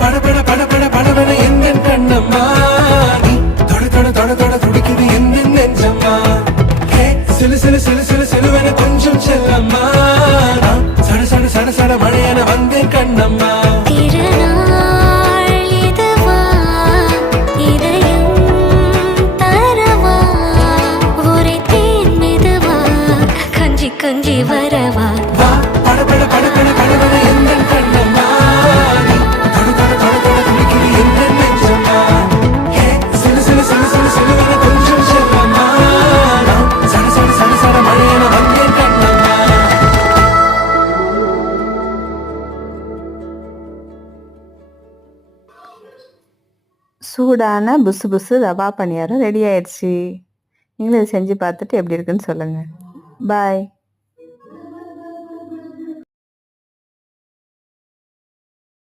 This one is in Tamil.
படபட படபட படபட எந்த கண்ணம்மா நீ தொட தொட தொட தொட துடிக்குது எந்த நெஞ்சம்மா ஹே சிலு சிலு சிலு சிலு சிலுவென கொஞ்சம் செல்லம்மா நான் சட சட சட சட மழையென வந்தேன் கண்ணம்மா கஞ்சி வரவா படபட படபட படபட எந்த கண்ணம்மா நீ தொட தொட தொட தொட துடிக்குது எந்த நெஞ்சம்மா ஹே சிலு சிலு சிலு சிலு சிலுவென கொஞ்சம் செல்லம்மா நான் சட சட சட சட மழையென வந்தேன் கண்ணம்மா. சூடான புசு புசு ரவா பணியாரம் ரெடி ஆயிடுச்சு. நீங்களும் இதை செஞ்சு பார்த்துட்டு எப்படி இருக்குன்னு சொல்லுங்கள். பாய்.